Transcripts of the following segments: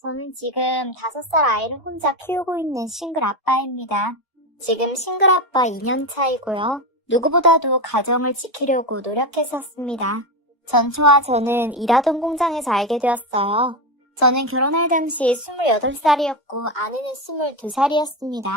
저는 지금 5살 아이를 혼자 키우고 있는 싱글 아빠입니다. 지금 싱글 아빠 2년 차이고요. 누구보다도 가정을 지키려고 노력했었습니다. 전초와 저는 일하던 공장에서 알게 되었어요. 저는 결혼할 당시 28살이었고 아내는 22살이었습니다.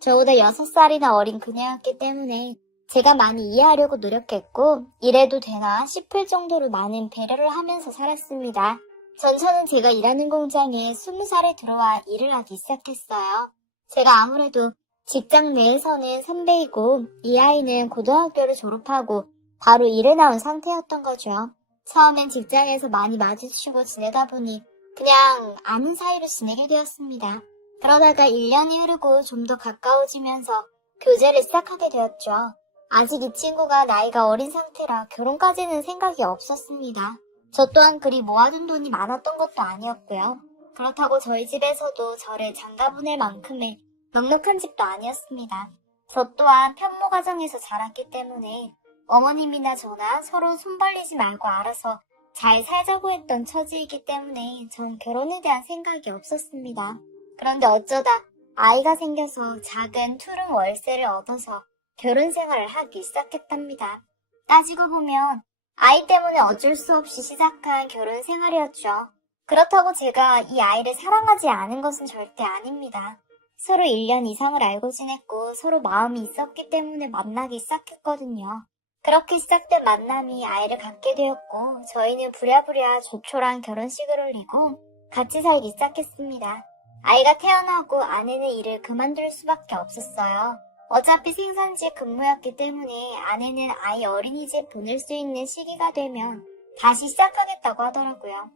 저보다 6살이나 어린 그녀였기 때문에 제가 많이 이해하려고 노력했고 이래도 되나 싶을 정도로 많은 배려를 하면서 살았습니다. 전처는 제가 일하는 공장에 20살에 들어와 일을 하기 시작했어요. 제가 아무래도 직장 내에서는 선배이고 이 아이는 고등학교를 졸업하고 바로 일에 나온 상태였던 거죠. 처음엔 직장에서 많이 마주치고 지내다 보니 그냥 아는 사이로 지내게 되었습니다. 그러다가 1년이 흐르고 좀 더 가까워지면서 교제를 시작하게 되었죠. 아직 이 친구가 나이가 어린 상태라 결혼까지는 생각이 없었습니다. 저 또한 그리 모아둔 돈이 많았던 것도 아니었고요. 그렇다고 저희 집에서도 저를 장가보낼 만큼의 넉넉한 집도 아니었습니다. 저 또한 편모 가정에서 자랐기 때문에 어머님이나 저나 서로 손 벌리지 말고 알아서 잘 살자고 했던 처지이기 때문에 전 결혼에 대한 생각이 없었습니다. 그런데 어쩌다 아이가 생겨서 작은 투룸 월세를 얻어서 결혼 생활을 하기 시작했답니다. 따지고 보면 아이 때문에 어쩔 수 없이 시작한 결혼 생활이었죠. 그렇다고 제가 이 아이를 사랑하지 않은 것은 절대 아닙니다. 서로 1년 이상을 알고 지냈고 서로 마음이 있었기 때문에 만나기 시작했거든요. 그렇게 시작된 만남이 아이를 갖게 되었고 저희는 부랴부랴 조촐한 결혼식을 올리고 같이 살기 시작했습니다. 아이가 태어나고 아내는 일을 그만둘 수밖에 없었어요. 어차피 생산지 근무였기 때문에 아내는 아이 어린이집 보낼 수 있는 시기가 되면 다시 시작하겠다고 하더라고요.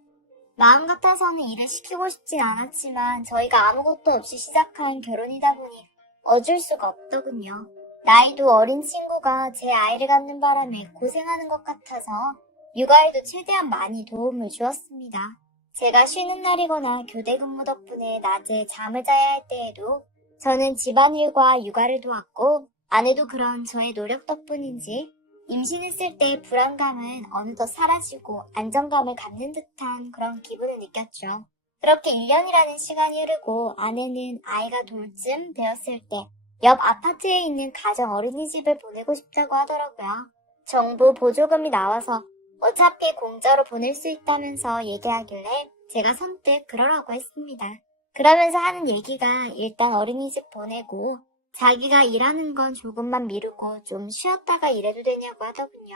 마음 같아서는 일을 시키고 싶진 않았지만 저희가 아무것도 없이 시작한 결혼이다 보니 어쩔 수가 없더군요. 나이도 어린 친구가 제 아이를 갖는 바람에 고생하는 것 같아서 육아에도 최대한 많이 도움을 주었습니다. 제가 쉬는 날이거나 교대 근무 덕분에 낮에 잠을 자야 할 때에도 저는 집안일과 육아를 도왔고 아내도 그런 저의 노력 덕분인지 임신했을 때의 불안감은 어느덧 사라지고 안정감을 갖는 듯한 그런 기분을 느꼈죠. 그렇게 1년이라는 시간이 흐르고 아내는 아이가 돌쯤 되었을 때 옆 아파트에 있는 가정 어린이집을 보내고 싶다고 하더라고요. 정부 보조금이 나와서 어차피 공짜로 보낼 수 있다면서 얘기하길래 제가 선뜻 그러라고 했습니다. 그러면서 하는 얘기가 일단 어린이집 보내고 자기가 일하는 건 조금만 미루고 좀 쉬었다가 일해도 되냐고 하더군요.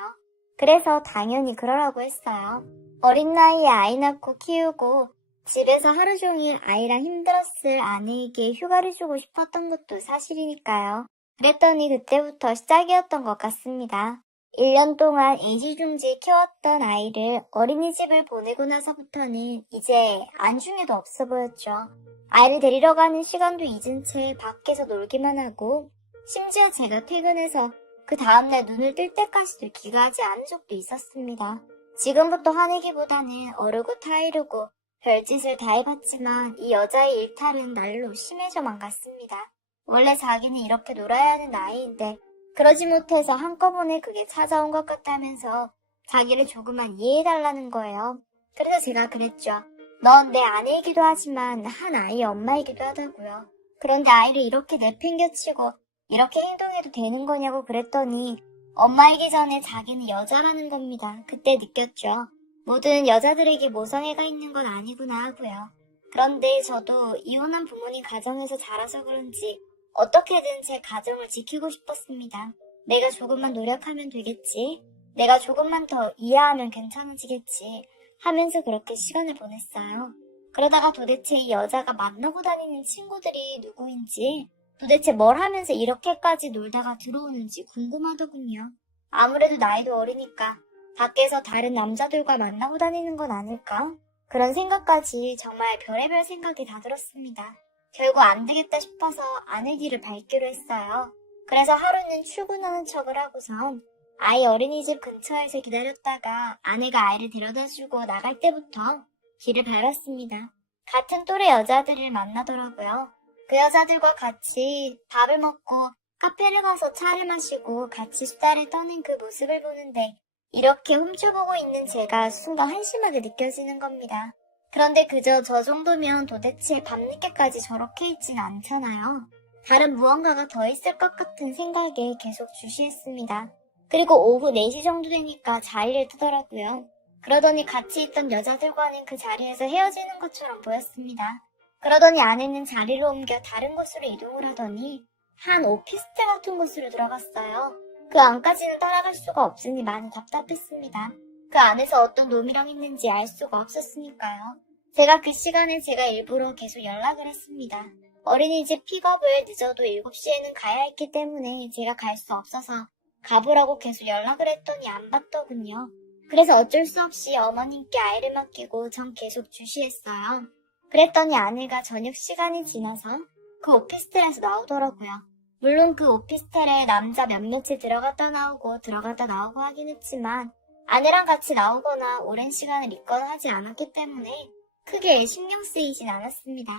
그래서 당연히 그러라고 했어요. 어린 나이에 아이 낳고 키우고 집에서 하루 종일 아이랑 힘들었을 아내에게 휴가를 주고 싶었던 것도 사실이니까요. 그랬더니 그때부터 시작이었던 것 같습니다. 1년 동안 애지중지 키웠던 아이를 어린이집을 보내고 나서부터는 이제 안중에도 없어 보였죠. 아이를 데리러 가는 시간도 잊은 채 밖에서 놀기만 하고 심지어 제가 퇴근해서 그 다음날 눈을 뜰 때까지도 귀가하지 않은 적도 있었습니다. 지금부터 화내기보다는 어르고 타이르고 별짓을 다 해봤지만 이 여자의 일탈은 날로 심해져만 갔습니다. 원래 자기는 이렇게 놀아야 하는 나이인데 그러지 못해서 한꺼번에 그게 찾아온 것 같다면서 자기를 조금만 이해해달라는 거예요. 그래서 제가 그랬죠. 넌 내 아내이기도 하지만 한 아이의 엄마이기도 하다고요. 그런데 아이를 이렇게 내팽겨치고 이렇게 행동해도 되는 거냐고 그랬더니 엄마이기 전에 자기는 여자라는 겁니다. 그때 느꼈죠. 모든 여자들에게 모성애가 있는 건 아니구나 하고요. 그런데 저도 이혼한 부모님 가정에서 자라서 그런지 어떻게든 제 가정을 지키고 싶었습니다. 내가 조금만 노력하면 되겠지. 내가 조금만 더 이해하면 괜찮아지겠지. 하면서 그렇게 시간을 보냈어요. 그러다가 도대체 이 여자가 만나고 다니는 친구들이 누구인지, 도대체 뭘 하면서 이렇게까지 놀다가 들어오는지 궁금하더군요. 아무래도 나이도 어리니까 밖에서 다른 남자들과 만나고 다니는 건 아닐까? 그런 생각까지 정말 별의별 생각이 다 들었습니다. 결국 안 되겠다 싶어서 아내 길을 밟기로 했어요. 그래서 하루는 출근하는 척을 하고선 아이 어린이집 근처에서 기다렸다가 아내가 아이를 데려다주고 나갈 때부터 길을 밟았습니다. 같은 또래 여자들을 만나더라고요. 그 여자들과 같이 밥을 먹고 카페를 가서 차를 마시고 같이 수다를 떠는 그 모습을 보는데 이렇게 훔쳐보고 있는 제가 순간 한심하게 느껴지는 겁니다. 그런데 그저 저 정도면 도대체 밤늦게까지 저렇게 있진 않잖아요. 다른 무언가가 더 있을 것 같은 생각에 계속 주시했습니다. 그리고 오후 4시 정도 되니까 자리를 뜨더라고요. 그러더니 같이 있던 여자들과는 그 자리에서 헤어지는 것처럼 보였습니다. 그러더니 아내는 자리를 옮겨 다른 곳으로 이동을 하더니 한 오피스텔 같은 곳으로 들어갔어요. 그 안까지는 따라갈 수가 없으니 많이 답답했습니다. 그 안에서 어떤 놈이랑 있는지 알 수가 없었으니까요. 제가 그 시간에 제가 일부러 계속 연락을 했습니다. 어린이집 픽업을 늦어도 7시에는 가야 했기 때문에 제가 갈 수 없어서 가보라고 계속 연락을 했더니 안 받더군요. 그래서 어쩔 수 없이 어머님께 아이를 맡기고 전 계속 주시했어요. 그랬더니 아내가 저녁 시간이 지나서 그 오피스텔에서 나오더라고요. 물론 그 오피스텔에 남자 몇몇이 들어갔다 나오고 들어갔다 나오고 하긴 했지만 아내랑 같이 나오거나 오랜 시간을 있거나 하지 않았기 때문에 크게 신경 쓰이진 않았습니다.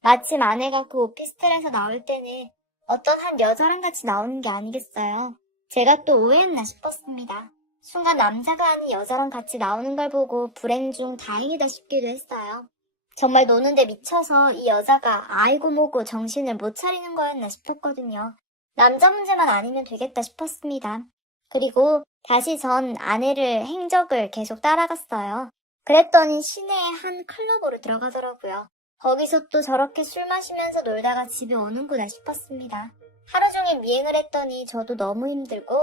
마침 아내가 그 오피스텔에서 나올 때는 어떤 한 여자랑 같이 나오는 게 아니겠어요. 제가 또 오해했나 싶었습니다. 순간 남자가 아닌 여자랑 같이 나오는 걸 보고 불행 중 다행이다 싶기도 했어요. 정말 노는데 미쳐서 이 여자가 아이고 뭐고 정신을 못 차리는 거였나 싶었거든요. 남자 문제만 아니면 되겠다 싶었습니다. 그리고 다시 전 아내를 행적을 계속 따라갔어요. 그랬더니 시내의 한 클럽으로 들어가더라고요. 거기서 또 저렇게 술 마시면서 놀다가 집에 오는구나 싶었습니다. 하루 종일 미행을 했더니 저도 너무 힘들고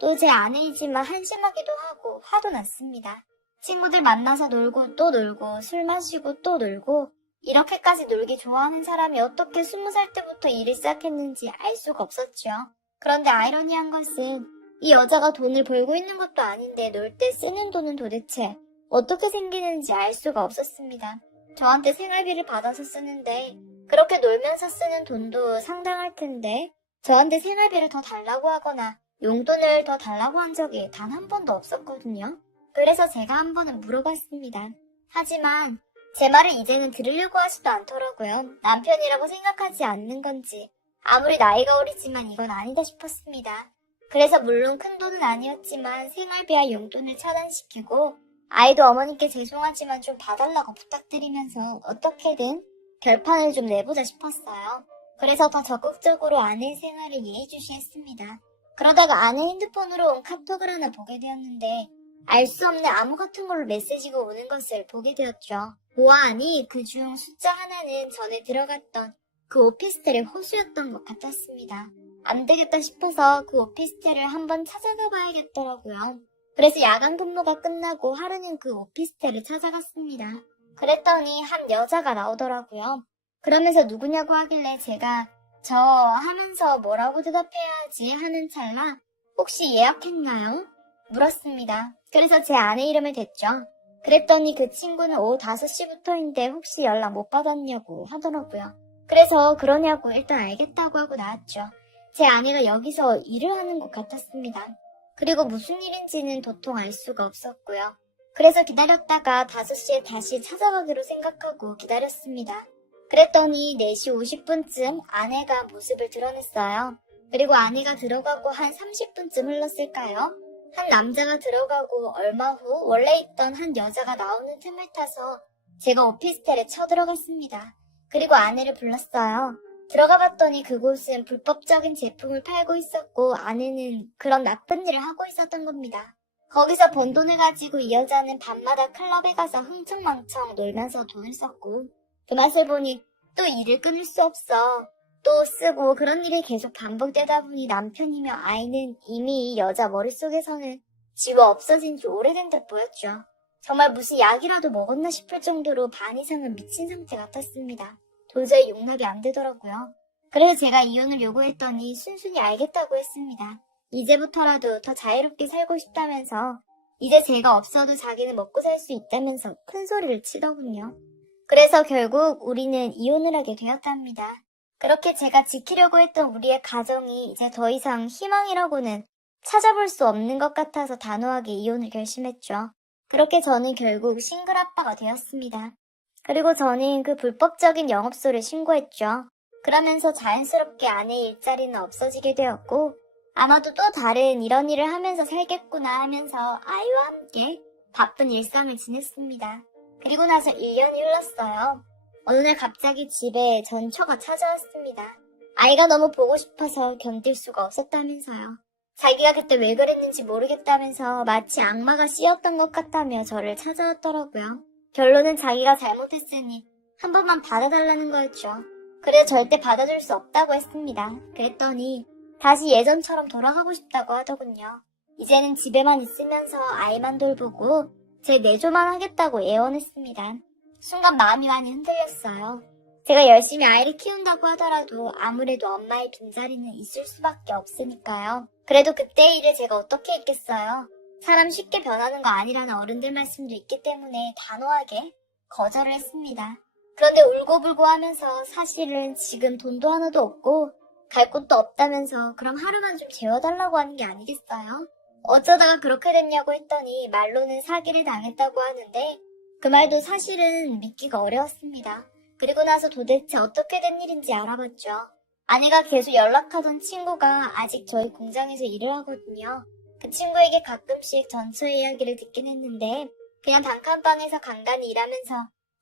또 제 아내이지만 한심하기도 하고 화도 났습니다. 친구들 만나서 놀고 또 놀고 술 마시고 또 놀고 이렇게까지 놀기 좋아하는 사람이 어떻게 20살 때부터 일을 시작했는지 알 수가 없었죠. 그런데 아이러니한 것은 이 여자가 돈을 벌고 있는 것도 아닌데 놀 때 쓰는 돈은 도대체 어떻게 생기는지 알 수가 없었습니다. 저한테 생활비를 받아서 쓰는데 그렇게 놀면서 쓰는 돈도 상당할 텐데 저한테 생활비를 더 달라고 하거나 용돈을 더 달라고 한 적이 단 한 번도 없었거든요. 그래서 제가 한 번은 물어봤습니다. 하지만 제 말을 이제는 들으려고 하지도 않더라고요. 남편이라고 생각하지 않는 건지 아무리 나이가 어리지만 이건 아니다 싶었습니다. 그래서 물론 큰 돈은 아니었지만 생활비와 용돈을 차단시키고 아이도 어머니께 죄송하지만 좀 봐달라고 부탁드리면서 어떻게든 결판을 좀 내보자 싶었어요. 그래서 더 적극적으로 아내의 생활을 예의주시했습니다. 그러다가 아내 핸드폰으로 온 카톡을 하나 보게 되었는데 알 수 없는 암호 같은 걸로 메시지가 오는 것을 보게 되었죠. 보아하니 그중 숫자 하나는 전에 들어갔던 그 오피스텔의 호수였던 것 같았습니다. 안 되겠다 싶어서 그 오피스텔을 한번 찾아가 봐야겠더라고요. 그래서 야간 근무가 끝나고 하루는 그 오피스텔을 찾아갔습니다. 그랬더니 한 여자가 나오더라고요. 그러면서 누구냐고 하길래 제가 저 하면서 뭐라고 대답해야 하지 하는 찰나 혹시 예약했나요? 물었습니다. 그래서 제 아내 이름을 댔죠. 그랬더니 그 친구는 오후 5시부터인데 혹시 연락 못 받았냐고 하더라고요. 그래서 그러냐고 일단 알겠다고 하고 나왔죠. 제 아내가 여기서 일을 하는 것 같았습니다. 그리고 무슨 일인지는 도통 알 수가 없었고요. 그래서 기다렸다가 5시에 다시 찾아가기로 생각하고 기다렸습니다. 그랬더니 4시 50분쯤 아내가 모습을 드러냈어요. 그리고 아내가 들어가고 한 30분쯤 흘렀을까요? 한 남자가 들어가고 얼마 후 원래 있던 한 여자가 나오는 틈을 타서 제가 오피스텔에 쳐들어갔습니다. 그리고 아내를 불렀어요. 들어가 봤더니 그곳은 불법적인 제품을 팔고 있었고 아내는 그런 나쁜 일을 하고 있었던 겁니다. 거기서 번 돈을 가지고 이 여자는 밤마다 클럽에 가서 흥청망청 놀면서 돈을 썼고 그 맛을 보니 또 일을 끊을 수 없어. 또 쓰고 그런 일이 계속 반복되다 보니 남편이며 아이는 이미 이 여자 머릿속에서는 지워 없어진 지 오래된 듯 보였죠. 정말 무슨 약이라도 먹었나 싶을 정도로 반 이상은 미친 상태 같았습니다. 도저히 용납이 안 되더라고요. 그래서 제가 이혼을 요구했더니 순순히 알겠다고 했습니다. 이제부터라도 더 자유롭게 살고 싶다면서 이제 제가 없어도 자기는 먹고 살 수 있다면서 큰 소리를 치더군요. 그래서 결국 우리는 이혼을 하게 되었답니다. 그렇게 제가 지키려고 했던 우리의 가정이 이제 더 이상 희망이라고는 찾아볼 수 없는 것 같아서 단호하게 이혼을 결심했죠. 그렇게 저는 결국 싱글 아빠가 되었습니다. 그리고 저는 그 불법적인 영업소를 신고했죠. 그러면서 자연스럽게 아내의 일자리는 없어지게 되었고 아마도 또 다른 이런 일을 하면서 살겠구나 하면서 아이와 함께 바쁜 일상을 지냈습니다. 그리고 나서 1년이 흘렀어요. 어느 날 갑자기 집에 전처가 찾아왔습니다. 아이가 너무 보고 싶어서 견딜 수가 없었다면서요. 자기가 그때 왜 그랬는지 모르겠다면서 마치 악마가 씌었던 것 같다며 저를 찾아왔더라고요. 결론은 자기가 잘못했으니 한 번만 받아달라는 거였죠. 그래도 절대 받아줄 수 없다고 했습니다. 그랬더니 다시 예전처럼 돌아가고 싶다고 하더군요. 이제는 집에만 있으면서 아이만 돌보고 제 내조만 하겠다고 애원했습니다. 순간 마음이 많이 흔들렸어요. 제가 열심히 아이를 키운다고 하더라도 아무래도 엄마의 빈자리는 있을 수밖에 없으니까요. 그래도 그때의 일을 제가 어떻게 했겠어요. 사람 쉽게 변하는 거 아니라는 어른들 말씀도 있기 때문에 단호하게 거절을 했습니다. 그런데 울고불고 하면서 사실은 지금 돈도 하나도 없고 갈 곳도 없다면서 그럼 하루만 좀 재워달라고 하는 게 아니겠어요? 어쩌다가 그렇게 됐냐고 했더니 말로는 사기를 당했다고 하는데 그 말도 사실은 믿기가 어려웠습니다. 그리고 나서 도대체 어떻게 된 일인지 알아봤죠. 아내가 계속 연락하던 친구가 아직 저희 공장에서 일을 하거든요. 그 친구에게 가끔씩 전처의 이야기를 듣긴 했는데 그냥 단칸방에서 간간히 일하면서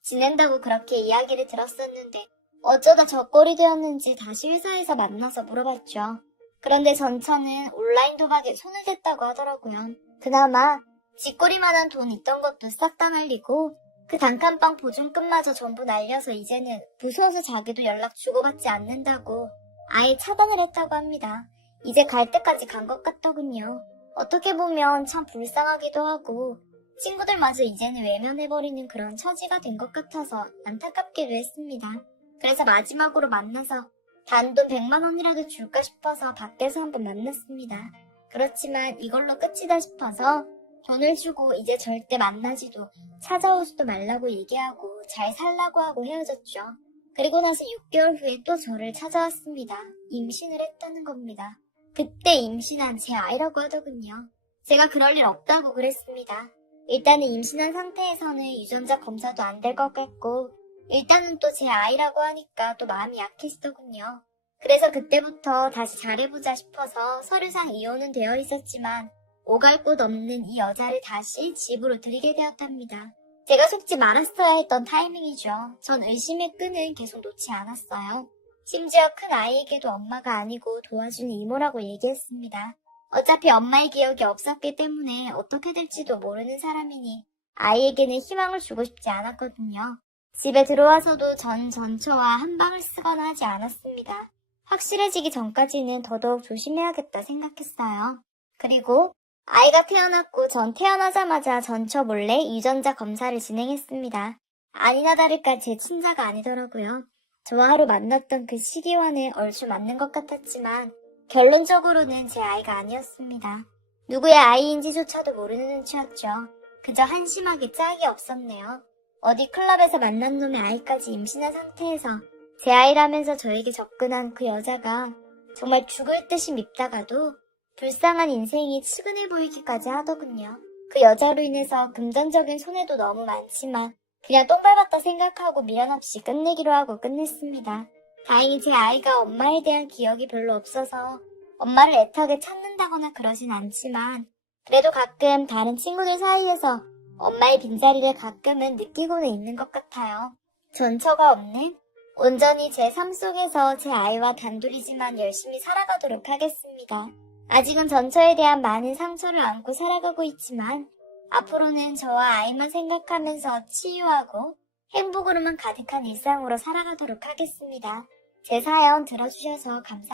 지낸다고 그렇게 이야기를 들었었는데 어쩌다 적골이 되었는지 다시 회사에서 만나서 물어봤죠. 그런데 전처는 온라인 도박에 손을 댔다고 하더라고요. 그나마 쥐꼬리만한 돈 있던 것도 싹 다 말리고 그 단칸방 보증금마저 전부 날려서 이제는 무서워서 자기도 연락 주고받지 않는다고 아예 차단을 했다고 합니다. 이제 갈 때까지 간 것 같더군요. 어떻게 보면 참 불쌍하기도 하고 친구들마저 이제는 외면해버리는 그런 처지가 된 것 같아서 안타깝기도 했습니다. 그래서 마지막으로 만나서 단돈 100만 원이라도 줄까 싶어서 밖에서 한번 만났습니다. 그렇지만 이걸로 끝이다 싶어서 돈을 주고 이제 절대 만나지도 찾아오지도 말라고 얘기하고 잘 살라고 하고 헤어졌죠. 그리고 나서 6개월 후에 또 저를 찾아왔습니다. 임신을 했다는 겁니다. 그때 임신한 제 아이라고 하더군요. 제가 그럴 일 없다고 그랬습니다. 일단은 임신한 상태에서는 유전자 검사도 안 될 것 같고 일단은 또 제 아이라고 하니까 또 마음이 약해지더군요. 그래서 그때부터 다시 잘해보자 싶어서 서류상 이혼은 되어 있었지만 오갈 곳 없는 이 여자를 다시 집으로 들이게 되었답니다. 제가 속지 말았어야 했던 타이밍이죠. 전 의심의 끈은 계속 놓지 않았어요. 심지어 큰 아이에게도 엄마가 아니고 도와주는 이모라고 얘기했습니다. 어차피 엄마의 기억이 없었기 때문에 어떻게 될지도 모르는 사람이니 아이에게는 희망을 주고 싶지 않았거든요. 집에 들어와서도 전처와 한 방을 쓰거나 하지 않았습니다. 확실해지기 전까지는 더더욱 조심해야겠다 생각했어요. 그리고 아이가 태어났고 전 태어나자마자 전처 몰래 유전자 검사를 진행했습니다. 아니나 다를까 제 친자가 아니더라고요. 저와 하루 만났던 그 시기와는 얼추 맞는 것 같았지만 결론적으로는 제 아이가 아니었습니다. 누구의 아이인지조차도 모르는 눈치였죠. 그저 한심하게 짝이 없었네요. 어디 클럽에서 만난 놈의 아이까지 임신한 상태에서 제 아이라면서 저에게 접근한 그 여자가 정말 죽을 듯이 밉다가도 불쌍한 인생이 측은해 보이기까지 하더군요. 그 여자로 인해서 금전적인 손해도 너무 많지만 그냥 똥 밟았다 생각하고 미련 없이 끝내기로 하고 끝냈습니다. 다행히 제 아이가 엄마에 대한 기억이 별로 없어서 엄마를 애타게 찾는다거나 그러진 않지만 그래도 가끔 다른 친구들 사이에서 엄마의 빈자리를 가끔은 느끼고는 있는 것 같아요. 전처가 없는 온전히 제 삶 속에서 제 아이와 단둘이지만 열심히 살아가도록 하겠습니다. 아직은 전처에 대한 많은 상처를 안고 살아가고 있지만 앞으로는 저와 아이만 생각하면서 치유하고 행복으로만 가득한 일상으로 살아가도록 하겠습니다. 제 사연 들어주셔서 감사합니다.